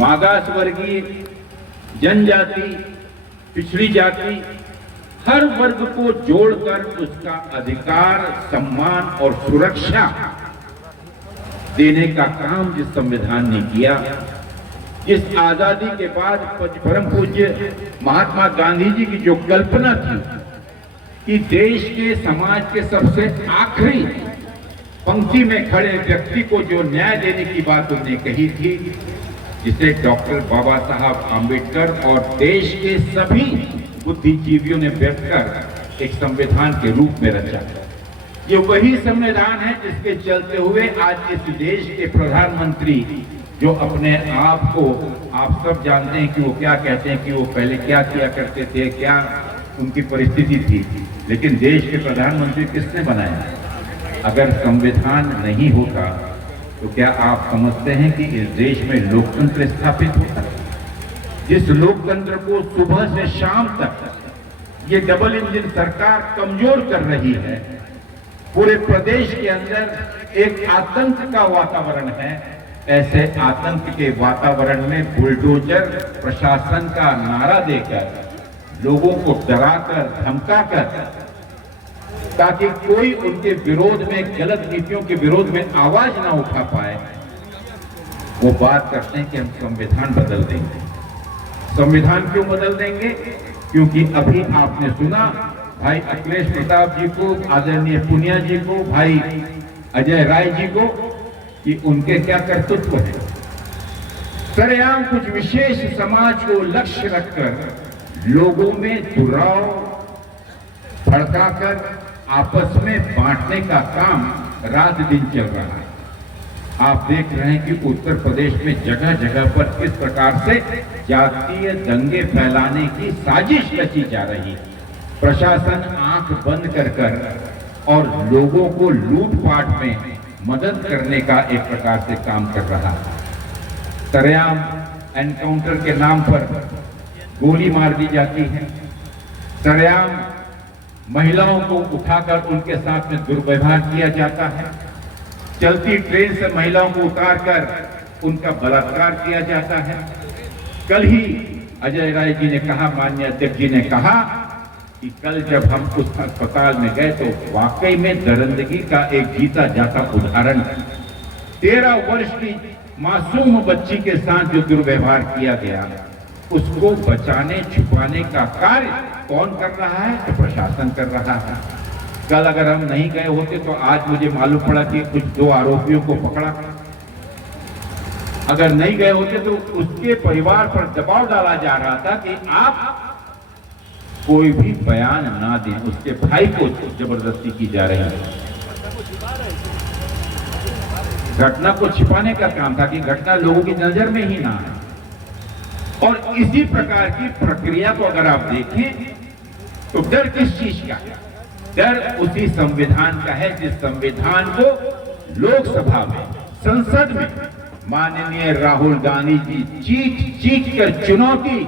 मागास वर्गीय, जनजाति, पिछड़ी जाति, हर वर्ग को जोड़कर उसका अधिकार, सम्मान और सुरक्षा देने का काम जिस संविधान ने किया, जिस आजादी के बाद परम पूज्य महात्मा गांधी जी की जो कल्पना थी कि देश के समाज के सबसे आखिरी पंक्ति में खड़े व्यक्ति को जो न्याय देने की बात उन्होंने कही थी, जिसे डॉक्टर बाबा साहब आम्बेडकर और देश के सभी बुद्धिजीवियों ने व्यक्त कर एक संविधान के रूप में रचा। ये वही संविधान है जिसके चलते हुए आज इस देश के प्रधानमंत्री, जो अपने आप को आप सब जानते हैं कि वो क्या कहते हैं कि वो पहले क्या किया करते थे, क्या उनकी परिस्थिति थी, लेकिन देश के प्रधानमंत्री किसने बनाया? अगर संविधान नहीं होता तो क्या आप समझते हैं कि इस देश में लोकतंत्र स्थापित होता? जिस लोकतंत्र को सुबह से शाम तक ये डबल इंजन सरकार कमजोर कर रही है, पूरे प्रदेश के अंदर एक आतंक का वातावरण है। ऐसे आतंक के वातावरण में बुलडोजर प्रशासन का नारा देकर लोगों को डराकर धमकाकर, ताकि कोई उनके विरोध में, गलत नीतियों के विरोध में आवाज ना उठा पाए, वो बात करते हैं कि हम संविधान बदल देंगे। संविधान क्यों बदल देंगे? क्योंकि अभी आपने सुना भाई अखिलेश प्रताप जी को, आदरणीय पुनिया जी को, भाई अजय राय जी को, कि उनके क्या कर्तृत्व है। सरेआम कुछ विशेष समाज को लक्ष्य रखकर लोगों में दुराव भड़काकर आपस में बांटने का काम रात दिन चल रहा है। आप देख रहे हैं कि उत्तर प्रदेश में जगह जगह पर किस प्रकार से जातीय दंगे फैलाने की साजिश रची जा रही है। प्रशासन आंख बंद कर और लोगों को लूटपाट में मदद करने का एक प्रकार से काम कर रहा है। सरेआम एनकाउंटर के नाम पर गोली मार दी जाती है। सरेआम महिलाओं को उठाकर उनके साथ में दुर्व्यवहार किया जाता है। चलती ट्रेन से महिलाओं को उतारकर उनका बलात्कार किया जाता है। कल ही अजय राय जी ने कहा, माननीय अध्यक्ष जी ने कहा कि कल जब हम उस अस्पताल में गए तो वाकई में दरिंदगी का एक जीता जाता उदाहरण है। 13 वर्ष की मासूम बच्ची के साथ जो दुर्व्यवहार किया गया, उसको बचाने छुपाने का कार्य कौन कर रहा है? तो प्रशासन कर रहा है। कल अगर हम नहीं गए होते तो आज मुझे मालूम पड़ा कि कुछ 2 आरोपियों को पकड़ा। अगर नहीं गए होते तो उसके परिवार पर दबाव डाला जा रहा था कि आप कोई भी बयान ना दें। उसके भाई को जबरदस्ती की जा रही है। घटना को छिपाने का काम था कि घटना लोगों की नजर में ही ना आए। और इसी प्रकार की प्रक्रिया को अगर आप देखें तो डर किस चीज का? डर उसी संविधान का है जिस संविधान को लोकसभा में, संसद में माननीय राहुल गांधी जी चीख कर चुनौती,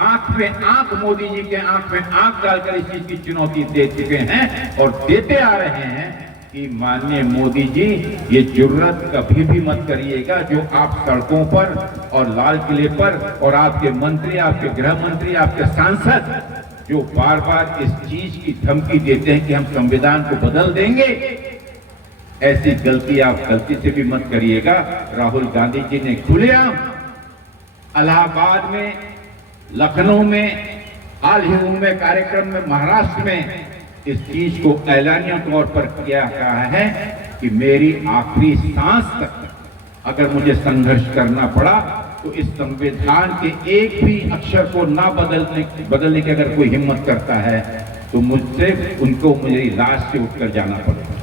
आंख में आंख, मोदी जी के आंख में आंख डालकर इस चीज की चुनौती दे चुके हैं और देते आ रहे हैं कि माननीय मोदी जी, ये जुर्रत कभी भी मत करिएगा जो आप सड़कों पर और लाल किले पर और आपके मंत्री, आपके गृह मंत्री, आपके सांसद जो बार बार इस चीज की धमकी देते हैं कि हम संविधान को बदल देंगे, ऐसी गलती आप गलती से भी मत करिएगा। राहुल गांधी जी ने खुलेआम इलाहाबाद में, लखनऊ में, हाल ही में कार्यक्रम में, महाराष्ट्र में इस चीज को ऐलानिया तौर पर किया गया है कि मेरी आखिरी सांस तक अगर मुझे संघर्ष करना पड़ा तो इस संविधान के एक भी अक्षर को ना बदलने की अगर कोई हिम्मत करता है तो मुझसे उनको मेरी लाश से उठकर जाना पड़ेगा।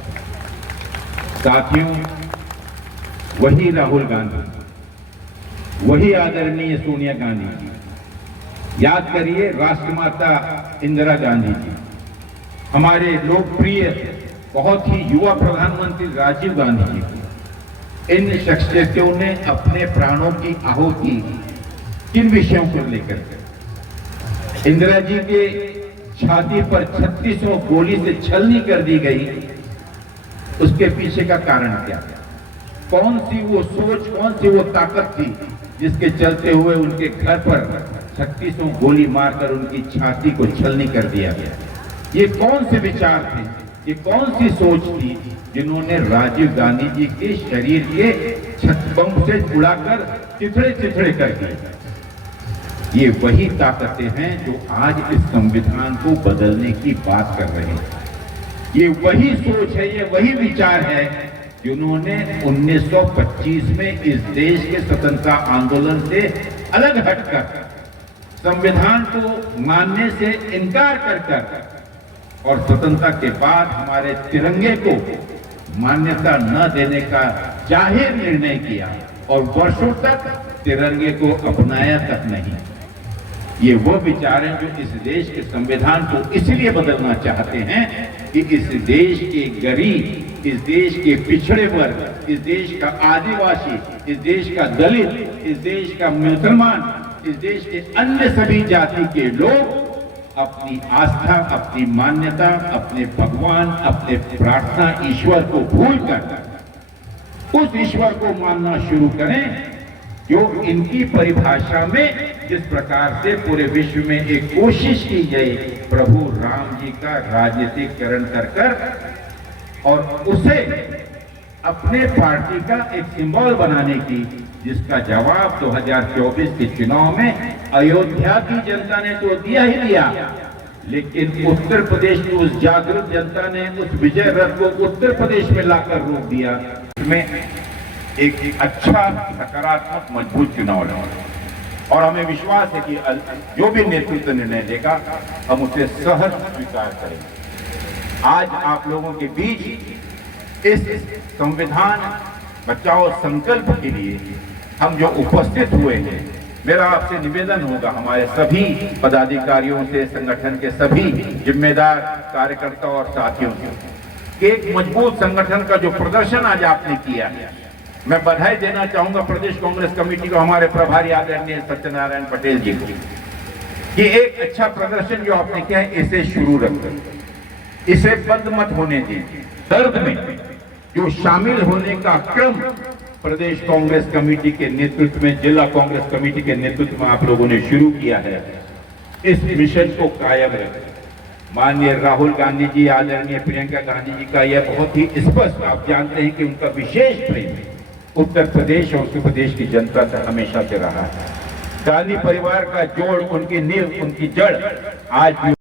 साथियों, वही राहुल गांधी, वही आदरणीय सोनिया गांधी जी, याद करिए राष्ट्रमाता इंदिरा गांधी जी, हमारे लोकप्रिय बहुत ही युवा प्रधानमंत्री राजीव गांधी जी को, इन शख्सियतों ने अपने प्राणों की आहुति किन विषयों को लेकर के? इंदिरा जी के छाती पर 3600 गोली से छलनी कर दी गई, उसके पीछे का कारण क्या? कौन सी वो सोच, कौन सी वो ताकत थी जिसके चलते हुए उनके घर पर 36 गोली मारकर उनकी छाती को छलनी कर दिया गया। ये कौन से विचार थे, ये कौन सी सोच थी जिन्होंने राजीव गांधी जी के शरीर के बम से उड़ाकर चिथड़े चिथड़े कर दिए। ये वही ताकतें हैं जो आज इस संविधान को बदलने की बात कर रहे हैं। ये वही सोच है, ये वही विचार है जिन्होंने 1925 में इस देश के स्वतंत्रता आंदोलन से अलग हटकर संविधान को मानने से इनकार कर और स्वतंत्रता के बाद हमारे तिरंगे को मान्यता न देने का जाहिर निर्णय किया और वर्षों तक तिरंगे को अपनाया तक नहीं। ये वो विचार हैं जो इस देश के संविधान को इसलिए बदलना चाहते हैं कि इस देश के गरीब, इस देश के पिछड़े वर्ग, इस देश का आदिवासी, इस देश का दलित, इस देश का मुसलमान, इस देश के अन्य सभी जाति के लोग अपनी आस्था, अपनी मान्यता, अपने भगवान, अपने प्रार्थना ईश्वर को भूलकर उस ईश्वर को मानना शुरू करें जो इनकी परिभाषा में जिस प्रकार से पूरे विश्व में एक कोशिश की गई प्रभु राम जी का राजनीतिकरण कर और उसे अपने पार्टी का एक सिंबल बनाने की, जिसका जवाब 2024 के चुनाव में अयोध्या की जनता ने तो दिया ही दिया, लेकिन उत्तर प्रदेश की उस जागरूक जनता ने उस विजय रथ को उत्तर प्रदेश में लाकर रोक दिया। इसमें एक अच्छा सकारात्मक मजबूत चुनाव लड़ा और हमें विश्वास है कि जो भी नेतृत्व निर्णय लेगा हम उसे सहर्ष स्वीकार करेंगे। आज आप लोगों के बीच इस संविधान बचाओ संकल्प के लिए हम जो उपस्थित हुए हैं, मेरा आपसे निवेदन होगा हमारे सभी पदाधिकारियों से, संगठन के सभी जिम्मेदार कार्यकर्ताओं और साथियों से कि एक मजबूत संगठन का जो प्रदर्शन आज आपने किया है, मैं बधाई देना चाहूंगा प्रदेश कांग्रेस कमेटी को, हमारे प्रभारी आदरणीय सत्यनारायण पटेल जी को, कि एक अच्छा प्रदर्शन जो आपने किया है इसे शुरू रखें, इसे बंद मत होने दीजिए। दर्द में जो शामिल होने का क्रम प्रदेश कांग्रेस कमेटी के नेतृत्व में, जिला कांग्रेस कमेटी के नेतृत्व में आप लोगों ने शुरू किया है, इस मिशन को कायम रखें। माननीय राहुल गांधी जी, आदरणीय प्रियंका गांधी जी का यह बहुत ही स्पष्ट, आप जानते हैं कि उनका विशेष प्रेम उत्तर प्रदेश और उत्तर प्रदेश की जनता से हमेशा से रहा है। गांधी परिवार का जोड़, उनकी नींव, उनकी जड़ आज भी